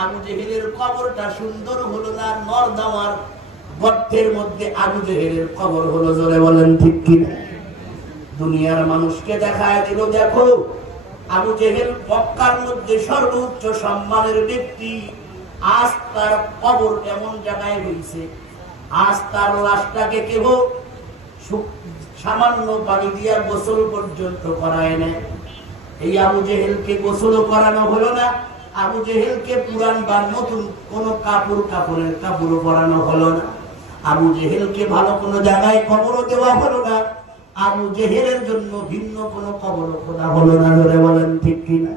আবু জেহেলের কবরটা সুন্দর হলো না, নরদাওয়ার গর্তের মধ্যে আবু জেহেলের কবর হলো। জোরে বলেন ঠিক কিনা? দুনিয়ার মানুষকে দেখায় দিল, দেখো আবু জেহেল মক্কার মধ্যে সর্বোচ্চ সম্মানের ব্যক্তি, আজ তার কবর এমন জায়গায় হয়েছে, আজ তার লাশটাকে কেহ সামান্য পানি দিয়া গোসল পর্যন্ত করায় না। এই আবু জেহেলকে গোসল করানো হলো না, আবু জেহেলকে পুরান বা নতুন কোন কাপড়ের কাপড় পরানো হলো না, আবু জেহেলকে ভালো কোনো জায়গায় কবরও দেওয়া হলো না, আবু জেহেলের জন্য ভিন্ন কোন কবর খোদা হলো না। ধরে বলেন ঠিক কিনা?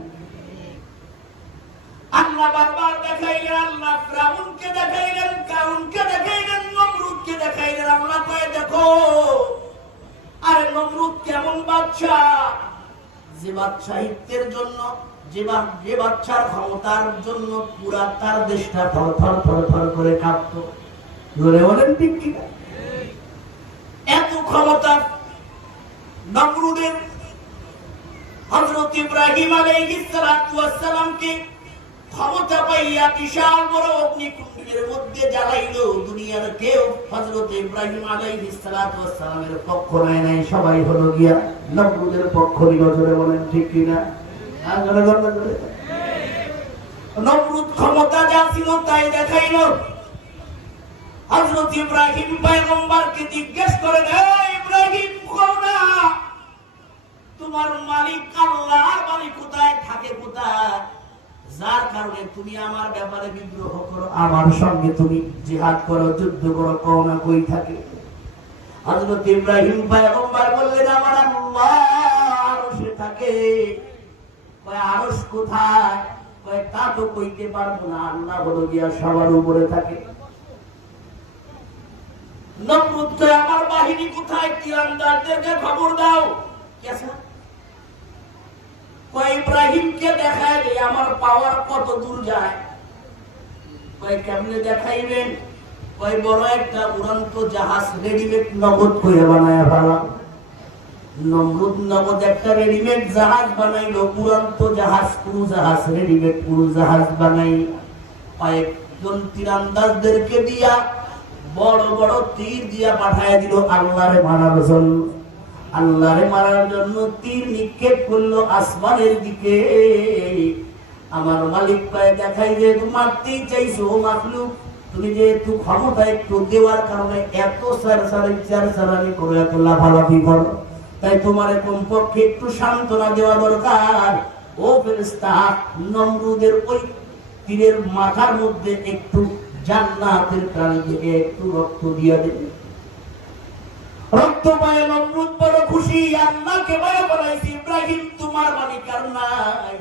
আল্লাহ বারবার দেখাইলেন, আল্লাহ ফিরআউনকে দেখাইলেন, কারুনকে দেখাইলেন, নমরুদকে দেখাইলেন। আল্লাহ কয় দেখো, আরে নমরুদ কেমন বাদশা, যে বাদশাহিত্বের জন্য, যে বাদশার ক্ষমতার জন্য পুরা তার দেশটা থর থর থর থর করে কাঁপতো। ধরে বলেন ঠিক কিনা? এত ক্ষমতা নমরুদের। হযরত ইব্রাহিম আলাইহিস সালাতু ওয়াস সালামকে ক্ষমতা পাইয়া বিশাল বড় অগ্নিকুণ্ডের মধ্যে জ্বালাইলো। দুনিয়ার কেউ হযরত ইব্রাহিম আলাইহিস সালাতু ওয়াস সালামের পক্ষ নাই, সবাই হলো গিয়া নমরুদের পক্ষ নিল। জোরে বলেন ঠিক কিনা? নমরুদ ক্ষমতা যা ছিল তাই দেখাইলো। হযরত ইব্রাহিম পয়গম্বরকে জিজ্ঞেস করে, ইব্রাহিম কোনা তোমার মালিক আল্লাহ, মালিক কোথায় থাকে, কোথায়, যার কারণে তুমি আমার ব্যাপারে বিদ্রোহ করো, আমার সঙ্গে তুমি জিহাদ করো, যুদ্ধ করো, কোনা কই থাকে? হযরত ইব্রাহিম পয়গম্বর বললেন, আমার আল্লাহ আরশে থাকে। কয় আরশ কোথায়? কয় তা তো কইতে পারবো না, আল্লাহ হলো গিয়া সবার উপরে থাকে। নমরুদ কয় আমার বাহিনী কোথায়, তীরন্দাজদেরকে খবর দাও। কয় ইব্রাহিমকে দেখায় যে আমার পাওয়ার কত দূর যায়। কয় কেমনে দেখাইবেন? কয় বড় একটা উড়ন্ত জাহাজ রেডিমেড নগদ করে বানায় ফেলা। নমরুদ নগদ একটা রেডিমেড জাহাজ বানাইলো, উড়ন্ত জাহাজ, পুরো জাহাজ, রেডিমেড পুরো জাহাজ বানাই কয়েকজন তীরন্দাজদেরকে দিয়া বড় বড় তীর দিয়া পাঠায় দিল আল্লাহরে মারার জন্য। আল্লাহরে মারার জন্য তীর নিক্ষেপ করলো আসমানের দিকে। আমার মালিক পায়ে দেখাই যে মারতেই চাইছো মাখলুক, তুমি যেহেতু ক্ষমতা একটু দেওয়ার কারণে এত সারাসারি করে, এত লাফালাফি করো, তাই তোমার কমপক্ষে একটু সান্ত্বনা দেওয়া দরকার। ও ফেরেশতা, নমরুদের ওই তীরের মাথার মধ্যে একটু জান্নাতের প্রাণী থেকে একটু রক্ত দিয়ে দেবে। রক্ত পায় নমরুদ বড় খুশি, আল্লাহকে ভয় করাইছে, ইব্রাহিম তোমার মালিক আর নাই।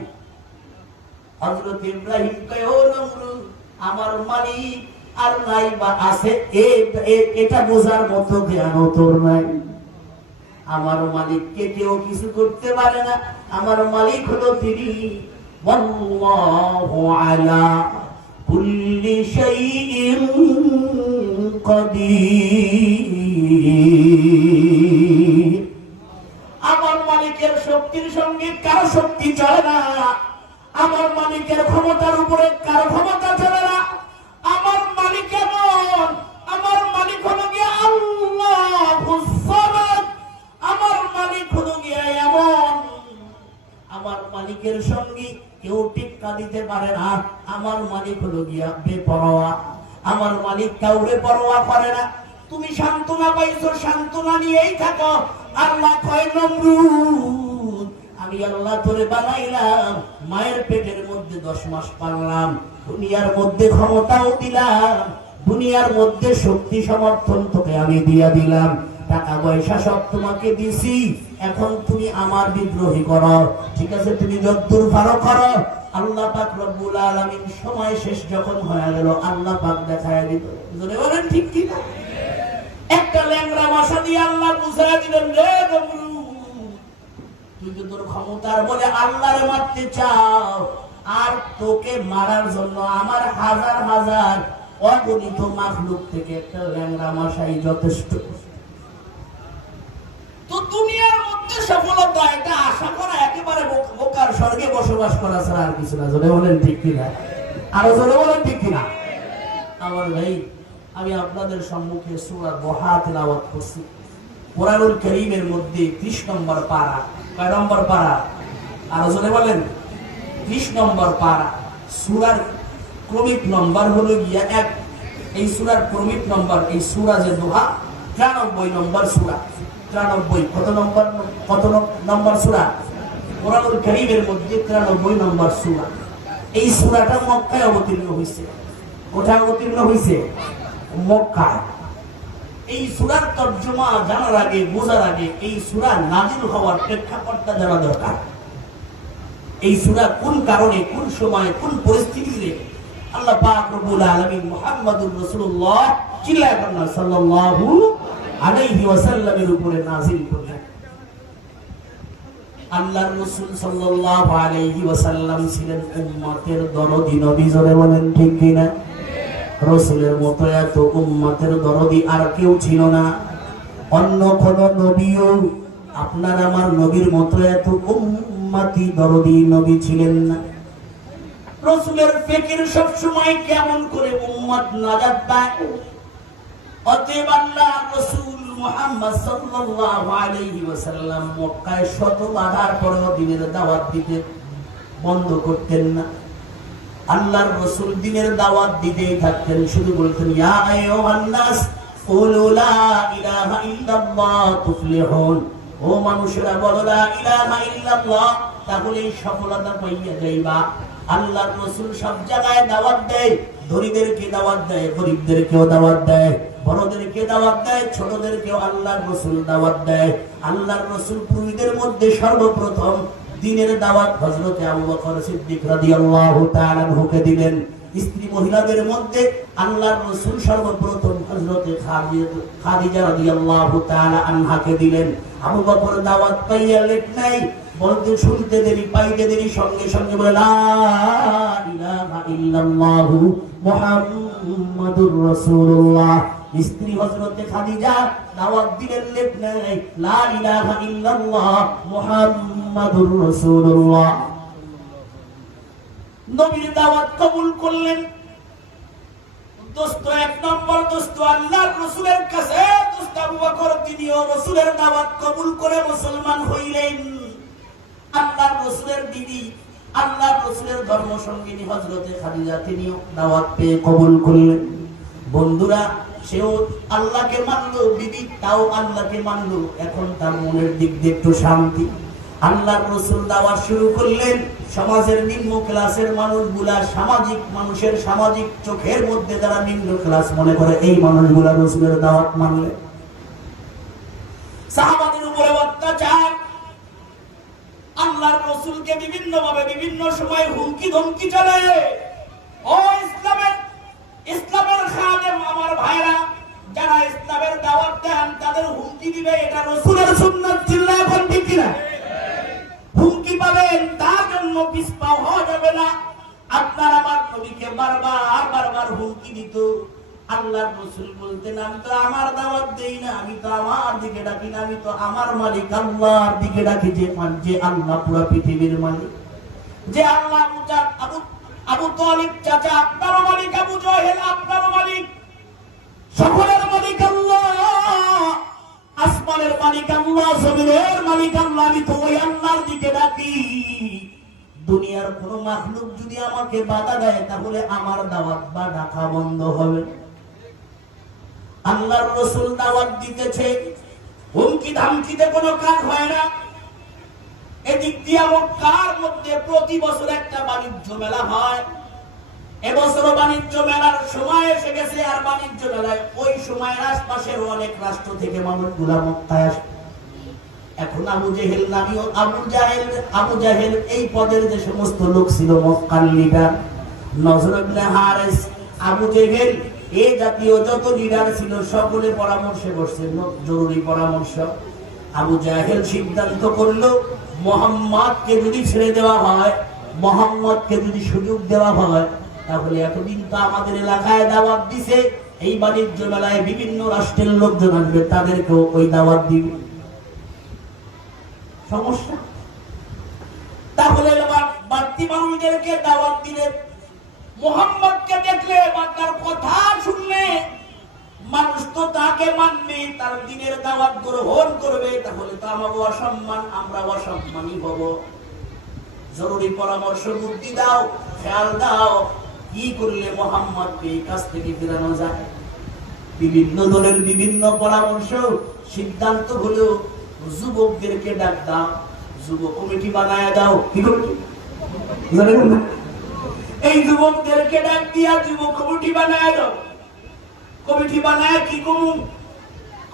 হযরত ইব্রাহিম কয়, ও নমরুদ, আমার মালিক আর নাই বা আছে এটা বোঝার মতো জ্ঞান তোর নাই। আমার মালিককে কেউ কিছু করতে পারে না। আমার মালিক হলো তিনি, ওয়াল্লাহু আলা কুল্লি শাইইন কাদির। আমার মালিকের শক্তির সঙ্গে কারো শক্তি চলে না, আমার মালিকের ক্ষমতার উপরে কারো ক্ষমতা চলে না। আমার মালিক এমন, আমার মালিক হলো গিয়ে আল্লাহুস সামাদ, আমার মালিক হলো গিয়ে এমন, আমার মালিকের সঙ্গে কেউ টিক্কা দিতে পারে না। আমার মালিক হলো গিয়া বেপরোয়া, আমার মালিক কাউরে পরোয়া করে না। তুমি সান্ত্বনা পাইছো, সান্ত্বনা নিয়েই থাকো। আল্লাহ কয়, নমরুদ আমি আল্লাহ তোরে বানাইলাম, মায়ের পেটের মধ্যে 10 মাস পাললাম, দুনিয়ার মধ্যে ক্ষমতাও দিলাম, দুনিয়ার মধ্যে শক্তি সমর্থন তোকে আমি দিয়া দিলাম, টাকা পয়সা সব তোমাকে দিছি, এখন তুমি আমার বিদ্রোহী করো, ঠিক আছে, তুমি যদ্দূর পারো করো। আল্লাহ পাক রব্বুল আলামিন সময় শেষ যখন হয়ে গেল, আল্লাহ পাক দেখায় দিল। জোরে বলেন ঠিক কি না? একটা ল্যাংড়া মশা দিয়ে আল্লাহ বুঝায় দিলেন, রে নমরুদ, তুই তো তোর ক্ষমতার বলে আল্লাহরে মারতে চাও, আর তোকে মারার জন্য আমার হাজার হাজার অগণিত মাখলুক থেকে একটা ল্যাংড়া মশাই যথেষ্ট। তো দুনিয়ার মধ্যে সফলতা এটা আশা করা একেবারে বোকার, স্বর্গে বসবাস করা ছাড়া আর কিছু না। জোরে বলেন ঠিক কিনা? আরো জোরে বলেন ঠিক কিনা? আমার ভাই, আমি আপনাদের সম্মুখে সূরা দুহা তেলাওয়াত করছি। কোরআনুল কারীমের মধ্যে 30 নম্বর পারা। কয় নম্বর পারা? আরো জোরে বলেন। 30 নম্বর পারা। সূরার ক্রমিক নম্বর হলো গিয়া 1। এই সূরার ক্রমিক নম্বর, এই সূরা যে দুহা 93 নম্বর সূরা। 93 কত নম্বর সূরা? কোরআনুল কারীমের মধ্যে 93 নম্বর সূরা। এই সূরাটা মক্কায় অবতীর্ণ হয়েছে। কোথায় অবতীর্ণ হয়েছে? মক্কায়। এই সূরার তর্জমা জানার আগে, বোঝার আগে এই সূরা নাযিল হওয়ার প্রেক্ষাপটটা জানা দরকার। এই সূরা কোন কারণে, কোন সময়ে, কোন পরিস্থিতিতে আল্লাহ পাক রব্বুল আলামিন মুহাম্মদুর রাসূলুল্লাহ সাল্লাল্লাহু আলাইহি ওয়াসাল্লামের উপরে নাযিল করলেন। আল্লাহর রাসূল সাল্লাল্লাহু আলাইহি ওয়াসাল্লাম ছিলেন উম্মতের দরদি নবী। জোরে বলেন ঠিক কিনা? রাসূলের মতো এত উম্মতের দরদি আর কেউ ছিল না। অন্য কোন নবীও আপনার আমার নবীর মতো এত উম্মতি দরদি নবী ছিলেন না। রাসূলের ফিকির সব সময় কেমন করে উম্মত নাজাত পায়। অতএব আল্লাহর রাসূল মুহাম্মদ সাল্লাল্লাহু আলাইহি ওয়াসাল্লাম মক্কায় শত বাধার পরেও দ্বীনের দাওয়াত দিতে বন্ধ করতেন না। আল্লাহর রাসূল দ্বীনের দাওয়াত দিতেই থাকতেন, শুধু বলতেন ইয়া আইয়ুহান নাস কুলু লা ইলাহা ইল্লাল্লাহ তুফলিহুন। ও মানুষেরা বলো লা ইলাহা ইল্লাল্লাহ, তাহলেই সফলতা পাইয়া যাইবা। আল্লাহর রাসূল সব জায়গায় দাওয়াত দেয়। ধনীদেরকে দাওয়াত দেয়, গরীবদেরকেও দাওয়াত দেয়, বড়দেরকে দাওয়াত দেয়, ছোটদেরকেও আল্লাহর রাসূল দাওয়াত দেয়। আল্লাহর রাসূল পুরুষদের মধ্যে সর্বপ্রথম দ্বীনের দাওয়াত হযরত আবু বকর সিদ্দিক রাদিয়াল্লাহু তাআলা আনহুকে দিলেন। স্ত্রী মহিলাদের মধ্যে আল্লাহর রাসূল সর্বপ্রথম হযরত খাদিজা রাদিয়াল্লাহু তাআলা আনহাকে দিলেন। আবু বকর দাওয়াত পাইয়া লেট নাই, বলতে শুনতে দেরি, পাইতে দেরি, সঙ্গে সঙ্গে বলে লা ইলাহা ইল্লাল্লাহু মুহাম্মাদুর রাসূলুল্লাহ। স্ত্রী হযরত খাদিজা দাওয়াত দিলেন লেট নাই, লা ইলাহা ইল্লাল্লাহ মুহাম্মাদুর রাসূলুল্লাহ। নবীর দাওয়াত কবুল করলেন। দোস্ত এক নম্বর দোস্ত আল্লাহর রাসূলের কাছে দোস্ত আবু বকর, তিনিও রাসূলের দাওয়াত কবুল করে মুসলমান হইলেন। আল্লাহর রাসূলের বিবি, আল্লাহর রাসূলের ধর্ম সঙ্গিনী হযরত খাদিজা, তিনিও দাওয়াত পেয়ে কবুল করলেন। বন্ধুরা, সেও আল্লাহকে মানলো, বিবি তাও আল্লাহকে মানলো। এখন তার মনের দিক দিয়ে একটু শান্তি। আল্লাহর রাসূল দাওয়াত শুরু করলেন। সমাজের নিম্ন ক্লাসের মানুষগুলা, সামাজিক মানুষের সামাজিক চোখের মধ্যে যারা নিম্ন ক্লাস মনে করে, এই মানুষগুলা রাসূলের দাওয়াত মানলে। সাহাবাদের উপরে অত্যাচার, আল্লাহর রাসূলকে বিভিন্ন ভাবে বিভিন্ন সময় হুমকি ধমকি চলে। ও ইসলামের খাদেম আমার ভাইরা, যারা ইসলামের দাওয়াত দেন তাদের হুমকি দিবে, এটা রাসূলের সুন্নাত ছিল না। এখন ঠিক কিনা? হুমকি পাবেন, তার জন্য পিছপা হওয়া যাবে না। আপনার আমার নবীকে বারবার হুমকি দিত। আল্লাহর রাসূল বলতেন আমি তো আমার দাওয়াত দেই না, আমি তো আমার দিকে ডাকি না, আমি তো আমার মালিক আল্লাহর দিকে ডাকি। যে আল্লাহ পুরো পৃথিবীর মালিক, যে আল্লাহ আবু তালিব চাচা আপনারও মালিক, আবু জাহেল আপনারও মালিক, সকলের মালিক আল্লাহ, আসমানের মালিক আল্লাহ, জমিনের মালিক আল্লাহ। আমি তো ওই আল্লাহর দিকে ডাকি। দুনিয়ার কোন মাখলুক যদি আমাকে বাধা দেয়, তাহলে আমার দাওয়াত বা ডাকা বন্ধ হবে। আল্লাহর রাসূল দাওয়াত দিতেছে, হুমকি ধামকিতে কোনো কাজ হয় না। এদিক দিয়ে মক্কার মধ্যে প্রতি বছর একটা বাণিজ্য মেলা হয়। এবছর বাণিজ্য মেলার সময় এসে গেছে। আর বাণিজ্য মেলায় ওই সময়ের আশপাশের অনেক রাষ্ট্র থেকে মানুষগুলা মক্কায় আসে। এখন আবু জাহেল এই পদের যে সমস্ত লোক ছিল, মক্কার লিডার নজর ইবনে হারিস, আবু জেহেল, এই জাতীয় যত লিডার ছিল সকলে পরামর্শে বসছে, জরুরি পরামর্শ। আবু জাহেল সিদ্ধান্ত করলো, মুহাম্মদকে যদি ছেড়ে দেওয়া হয়, মুহাম্মদকে যদি সুযোগ দেওয়া হয়, তাহলে এতদিন তো আমাদের এলাকায় দাওয়াত দিছে, এই বাণিজ্য মেলায় বিভিন্ন রাষ্ট্রের লোকজন আসবে, তাদেরকেও ওই দাওয়াত দিবে। সমস্যা। তাহলে বাড়তি মানুষদেরকে দাওয়াত দিলে মুহাম্মদকে দেখলে বা তার কথা শুনলে মানুষ তো তাকে মানবে, তার দিনের দাওয়াত গ্রহণ করবে, তাহলে তো আমার অসম্মান, আমরা অসম্মানী হব। জরুরি পরামর্শ বুদ্ধি দাও, খেয়াল দাও, কি করলে মুহাম্মদকে এই কাজ থেকে ফেরানো যায়। বিভিন্ন দলের বিভিন্ন পরামর্শ, সিদ্ধান্ত হলো যুবকদেরকে ডাক দাও, যুব কমিটি বানায় দাও। কি কমিটি? এই যুবকদেরকে ডাক দিয়া যুব কমিটি বানায় দাও। কমিটি বানায় কি করুন?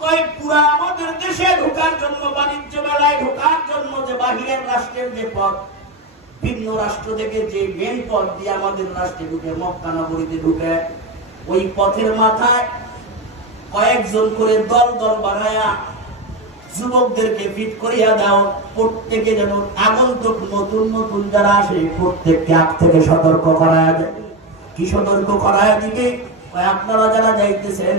কয় পুরা আমাদের দেশে ঢোকার জন্য, বাণিজ্য মেলায় ঢোকার জন্য যে বাহিরের রাষ্ট্রের যে পথ, ভিন্ন রাষ্ট্র থেকে যে মেন পথ দিয়ে আমাদের রাষ্ট্রে ঢুকে, মক্কা নগরীতে ঢুকে, ওই পথের মাথায় কয়েকজন করে দল দল বানায়া যুবকদেরকে ফিট করিয়া দাও। প্রত্যেকে যেন আগন্তুক নতুন নতুন যারা আসে প্রত্যেককে আগ থেকে সতর্ক করায়া দেয়। কি সতর্ক করায়া দিবে? আপনারা যারা যাইতেছেন,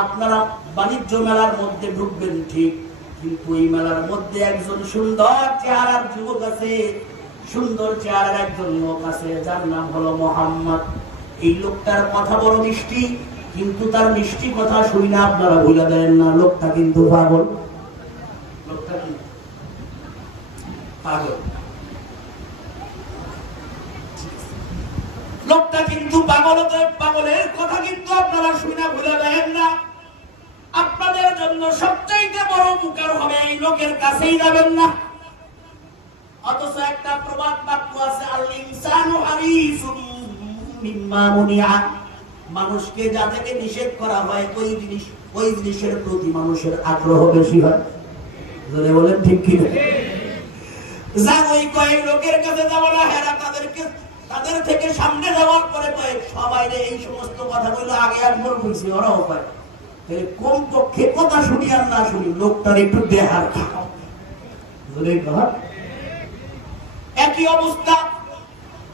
আপনারা বাণিজ্য মেলার মধ্যে ঢুকবেন ঠিক, কিন্তু এই মেলার মধ্যে একজন সুন্দর চেহারার যুবক আছে, সুন্দর চেহারার একজন লোক আছে, যার নাম হলো মুহাম্মদ। এই লোকটার কথা বড় মিষ্টি, কিন্তু তার মিষ্টি কথা শুনি না আপনারা ভুলে দেন না, লোকটা কিন্তু পাগল। লোকটা কি পাগল? লোকটা কিন্তু পাগল। পাগলের কথা কিন্তু আপনারা শুনে না ভুলে দেন না। আপনাদের জন্য সবচাইতে বড় উপকার হবে এই লোকের কাছেই যাবেন না। অথচ একটা প্রবাদ বাক্য আছে, আল ইনসানু হারিসুম মিম্মা মুনিআ। মানুষকে যা থেকে নিষেধ করা হয় ওই জিনিসের প্রতি মানুষের আগ্রহ বেশি হয়। জোরে বলেন ঠিক কি না? যা ওই কয়েক লোকের কাছে যাওয়া না, হেরা তাদের থেকে সামনে যাওয়ার পরে কয়েক সবাই এই সমস্ত কথাগুলো আগে একবার বলছি, ওরাও পায়। কোন পক্ষে কথা শুনি আর না শুনি, লোকটার একটু দেহার খাও। একই অবস্থা,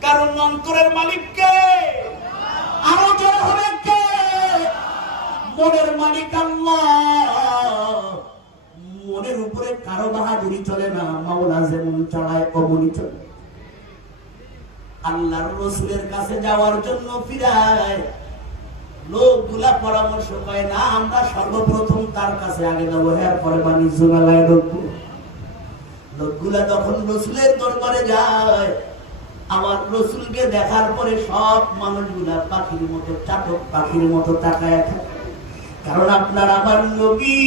কারণ অন্তরের মালিককে আরো জোর হবে কে? মনের মালিক আল্লাহ। মনের উপরে কারো বাহাদুরি চলে না, মাওলা যেমন চালায় অমনি চলে। আল্লাহর রাসূলের কাছে যাওয়ার জন্য ফিরায় লোকগুলা পরামর্শ পায় না, আমরা সর্বপ্রথম তার কাছে আগে যাবো, এরপরে বাণিজ্য মেলায় ঢুকবো। লোকগুলা যখন রাসূলের দরবারে যায়, আমার রাসূলকে দেখার পরে সব মানুষগুলা পাখির মতো, চাতক পাখির মতো তাকায় থাকে। কারণ আপনার আমার নবী,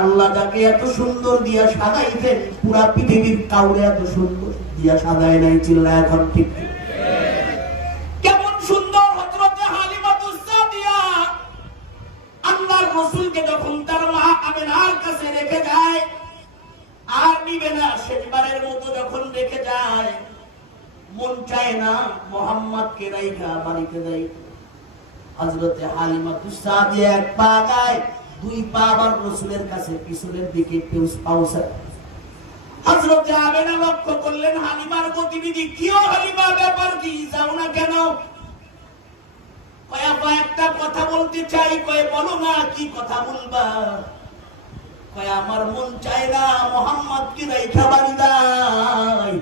আল্লাহ যাকে এত সুন্দর দিয়া সাজাইছেন, পুরা পৃথিবীর কাউরে এত সুন্দর দিয়া সাজায় নাই। চিল্লা এখন ঠিক কেমন সুন্দর হযরতে হালিমাতুস সাদিয়া আল্লাহর রাসূলকে যখন তার মা আমিনার কাছে রেখে যায়, আর নিবে না, শেষবারের মতো যখন রেখে যায়, মন চায় না মুহাম্মদকে রাইখা বাড়িতে যাই। হযরতে হালিমাতুস সাদিয়া এক পা গায়, দুই পা আবার রাসূলের কাছে পিছনের দিকে পৌঁছায়। হযরতে আমিনা লক্ষ্য করলেন হালিমার গতিবিধি। কি ও হালিমা, ব্যাপার কি, যাও না কেন? কয়া একটা কথা বলতে চাই। কয়ে বলো না, কি কথা বলবা? কয় আমার মন চায় না মুহাম্মদকে রাইখা বাড়ি যাই।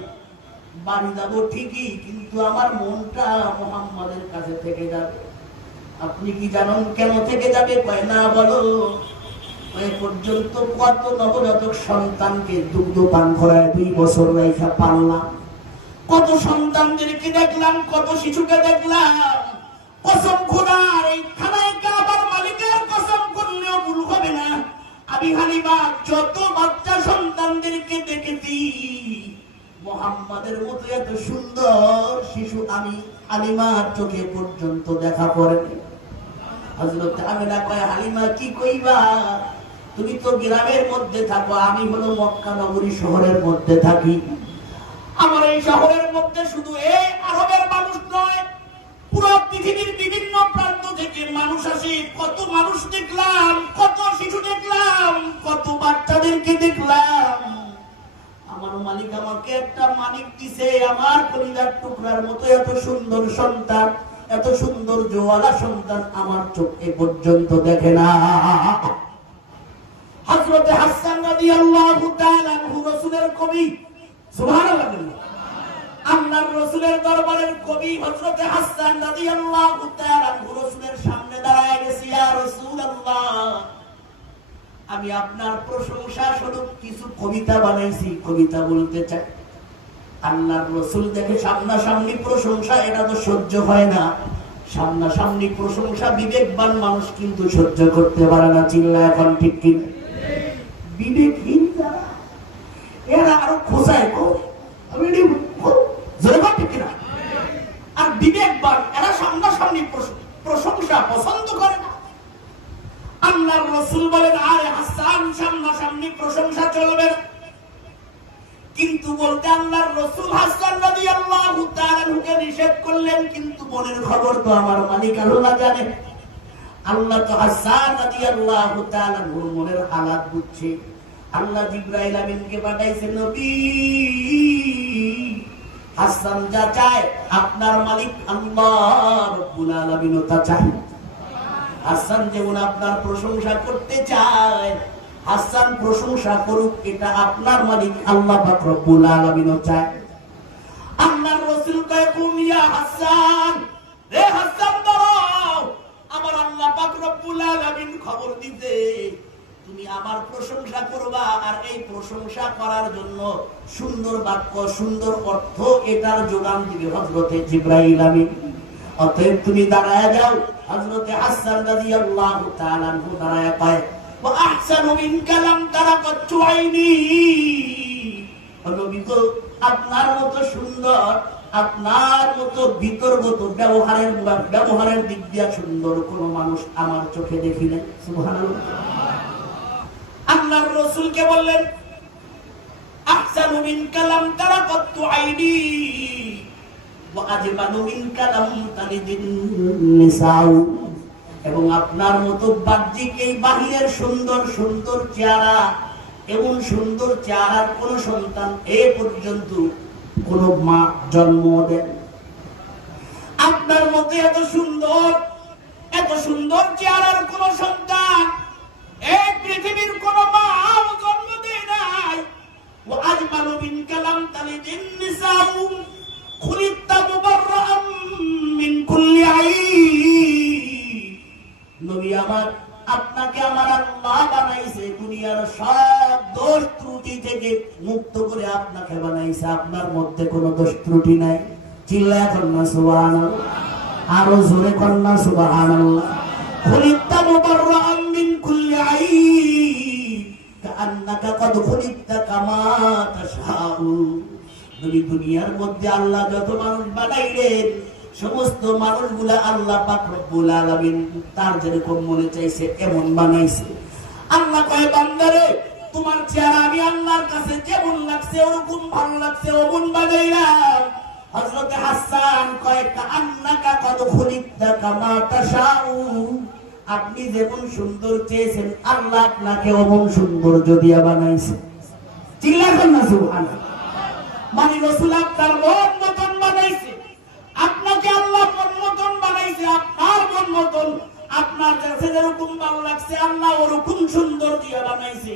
বাড়ি যাবো ঠিকই, কিন্তু আমার মনটা মুহাম্মদের কাছে থেকে যাবে। আপনি কি জানেন কেন থেকে যাবে? কয় না, বলো। ওই পর্যন্ত কত নবজাতক সন্তানকে দুগ্ধ পান করায় 2 বছর রাইখা পারলাম, কত সন্তানদেরকে দেখলাম, কত শিশুকে দেখলাম। কসম খোদার, এই খানায় কাবার মালিকের কসম করলেও ভুল হবে না, আমি হালিমা যত বাচ্চা সন্তানদেরকে দেখেছি, মুহাম্মাদের মতো এত সুন্দর শিশু আমি হালিমার চোখে পর্যন্ত দেখা পড়েনি। হযরত আমিনা কয়, হালিমা কি কইবা? তুমি তো গ্রামের মধ্যে থাকো, আমি হলো মক্কা নগরী শহরের মধ্যে থাকি। আমার এই শহরের মধ্যে শুধু এই আরবের মানুষ নয়, পুরো পৃথিবীর বিভিন্ন প্রান্ত থেকে মানুষ আসে। কত মানুষ দেখলাম, কত শিশু দেখলাম, কত বাচ্চাদেরকে দেখলাম। আমার মালিক আমাকে একটা মানিক দিছে, আমার কলিজার টুকরার মতো এত সুন্দর সন্তান, এত সুন্দর জোয়ালা সন্তান আমার চোখে পর্যন্ত দেখে না। হযরতে হাসান রাদিয়াল্লাহু তাআলা আনহু রাসূলের কবি, সুবহানাল্লাহ। আল্লাহ আল্লাহর রাসূলের দরবারের কবি হযরত হাসান রাদিয়াল্লাহু তাআলা রাসূলের সামনে দাঁড়ায় গেছে, ইয়া রাসূলুল্লাহ, আমি আপনার প্রশংসা স্বরূপ কিছু কবিতা বানাইছি, কবিতা বলতে চাই। আল্লাহর রাসূল দেখে সামনাসামনি প্রশংসা, এটা তো সহ্য হয় না। সামনাসামনি প্রশংসা বিবেকবান মানুষ কিন্তু সহ্য করতে পারে না। চিল্লায় এখন ঠিক কি? বিবেকহীন যারা, এরা আরো খোঁজায় আর বিবেকবান এরা সামনাসামনি প্রশংসা পছন্দ করে না। আল্লাহর রাসূল বলেন, আরে হাসান, সামনাসামনি প্রশংসা চলবে না। কিন্তু বলতে আল্লাহর রাসূল হাসান রাদিয়াল্লাহু তাআলা কে নিষেধ করলেন, কিন্তু মনের খবর তো আমার মালিক আল্লাহ জানে। আল্লাহ তো হাসান রাদিয়াল্লাহু তাআলা মনের হালাত বুঝছে। আল্লাহ জিবরাইল আমিনকে পাঠাইছেন, নবী, হাসান যা চায় আপনার মালিক আল্লাহ রাব্বুল আলামিন তা চায়। হাসান যেমন আপনার প্রশংসা করতে চায়, হাসান প্রশংসা করুক, এটা আপনার মালিক আল্লাহ পাক রব্বুল আলামিন চায়। আল্লাহর রাসূল কয়, কুম ইয়া হাসান, রে হাসান দাঁড়াও, আমার আল্লাহ পাক রব্বুল আলামিন খবর দিতে তুমি আমার প্রশংসা করবা, আর এই প্রশংসা করার জন্য সুন্দর বাক্য, সুন্দর অর্থ, এটার যোগান দিবে হযরতে জিবরাইল আমিন। অতএব তুমি দাঁড়ায় যাও। হযরতে হাসান রাদিয়াল্লাহু তাআলা দাঁড়ায় কয়, ওয়া আহসানু মিনকা লাম তারা কাচ্চু আইনি, নবী গো, আপনার মতো সুন্দর, আপনার মতো বিতর্গত ব্যবহারের দিক দিয়ে সুন্দর কোন মানুষ আমার চোখে দেখি নাই। সুবহানাল্লাহ। আল্লাহর রাসূলকে বললেন, আহসানু মিনকা লাম তারা কাচ্চু আইনি ওয়া আজমালু মিনকা লাম তালিদিন নিসাউ, এবং আপনার মতো বাহ্যিক এই বাহিরের সুন্দর সুন্দর চেহারা, এমন সুন্দর চেহারার কোন সন্তান এ পর্যন্ত কোন মা জন্ম দেন। আপনার মতো এত সুন্দর চেহারার কোন সন্তান এই পৃথিবীর কোন মা জন্ম দেয় নাই। ওয়া আজমালু মিনকা লাম তালিদিন নিসাউ খুলিকতা মুবাররাআম মিন কুল্লি আইব, নবী আমার, আপনাকে আমার আল্লাহ বানাইছে দুনিয়ার সব দোষ ত্রুটি থেকে মুক্ত করে আপনাকে বানাইছে, আপনার মধ্যে কোনো দোষ ত্রুটি নাই। চিল্লায় কন্যা সুবহানাল্লাহ, আরো জোরে কন্যা সুবহানাল্লাহ। খুলিকতা মুবাররাআম মিন কুল্লি আইব কাআন্নাকা কদ খুলিকতা কামা তাশাউ, নবী দুনিয়ার মধ্যে আল্লাহ যত মানুষ বানাইলেন, সমস্ত মানুষগুলা আল্লাহ পাক রব্বুল আলামিন তার যেরকম মনে চাইছে এমন বানাইছে। আল্লাহ কয়, বান্দারে, তোমার চেহারা আমি আল্লাহর কাছে যেমন লাগছে ওরকম ভালো লাগছে, ওমন বানাইলাম। হযরতে হাসান কয়, কাআন্নাকা কদ খুলিকতা কামা তাশাউ, আপনি যেমন সুন্দর চেয়েছেন আল্লাহ আপনাকে ওমন সৌন্দর্য দিয়া বানাইছে। চিল্লাবেন না সুবহানাল্লাহ। মানে রাসূল আপনার মন মতন বানাইছে, আপনাকে আল্লাহ মন মতন বানাইছে, আপনার মন মতন, আপনার কাছে যেরকম ভালো লাগছে আল্লাহ ওরকম সুন্দর দিয়ে বানাইছে।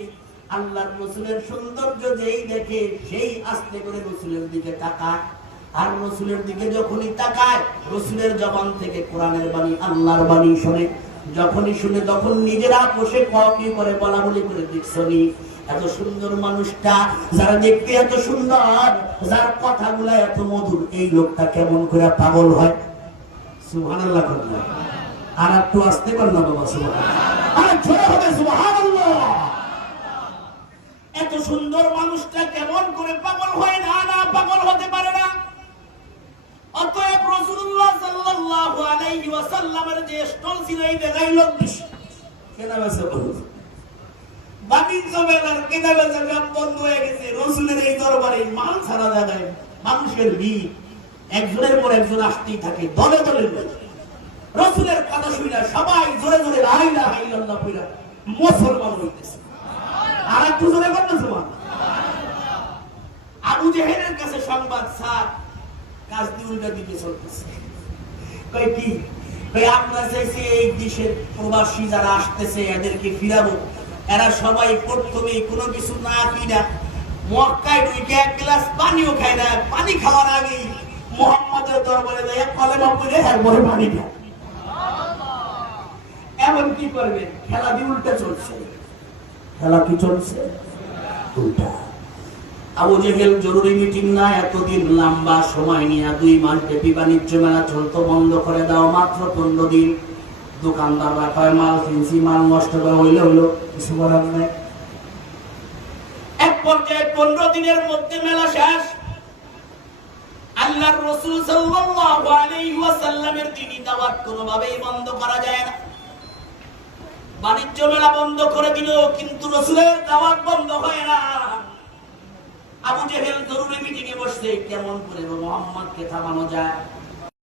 আল্লাহর রাসূলের সৌন্দর্য যেই দেখে সেই আস্তে করে রাসূলের দিকে তাকায়, আর রাসূলের দিকে যখনই তাকায় রাসূলের জবান থেকে কোরআনের বাণী, আল্লাহর বাণী শুনে, যখনই শুনে তখন নিজেরা বসে কপি করে বলা বলি করে দেখছনি, এত সুন্দর মানুষটা, যারা দেখতে এত সুন্দর, যার কথাগুলা এত মধুর, এই লোকটা কেমন করে পাগল হয়। সুবহানাল্লাহ। আর একটু আস্তে কর না বাবা, সুবহানাল্লাহ। আর জোরে হবে সুবহানাল্লাহ। এত সুন্দর মানুষটা কেমন করে পাগল হয় না? না, পাগল হতে পারে না। অতএব রাসূলুল্লাহ সাল্লাল্লাহু আলাইহি ওয়াসাল্লামের যে স্টল ছিল এই জায়গায় লোক বেশি, কেন বেশি বাণিজ্য মেলার কেনা বেচার কাম বন্ধ হয়ে গেছে। রাসূলের এই দরবারে মাল ছাড়া জায়গায় মানুষের ভিড়, একজনের পর একজন আসতেই থাকে, দলে দলে রাসূলের কথা শুনে সবাই জোরে জোরে লা ইলাহা ইল্লাল্লাহ কইরা মুসলমান হইতেছে। আর একটু জোরে বলতে সুবহানাল্লাহ। আবু জেহেলের কাছে সংবাদ, স্যার কাজ দিয়ে উল্টা দিকে চলতেছে। কই কি? কই আমরা চাইছি এই দেশের প্রবাসী যারা আসতেছে এদেরকে ফিরাবো, এরা সবাই প্রথমে কোনো কিছু না কিনা মক্কায় ঢুকে এক গ্লাস পানিও খায় না, পানি খাওয়ার আগেই হুজুরদের দরবারে যায় কলেমা পড়ে একবারে পানি দেয়। এমন কি করবে? খেলা দিয়ে উল্টা চলছে। খেলা কি চলছে? উল্টা। আবু জেহেল জরুরি মিটিং না, এতদিন লম্বা সময় নিয়ে 2 মাস ব্যাপী বাণিজ্য মেলা চলতো, বন্ধ করে দাও। মাত্র 15 দিন। দোকানদাররা কয় মাল কিনছি, মাল নষ্ট করে হইলো কিছু করার নাই। এক পর্যায়ে 15 দিনের মধ্যে মেলা শেষ। আল্লাহর রাসূল সাল্লাল্লাহু আলাইহি ওয়াসাল্লামের দ্বীনি দাওয়াত কোনোভাবেই বন্ধ করা যায় না। বাণিজ্য মেলা বন্ধ করে দিল, কিন্তু রাসূলের দাওয়াত বন্ধ হয় না। আবু জেহেল জরুরি মিটিং এ বসছে, কেমন করে মুহাম্মদকে থামানো যায়।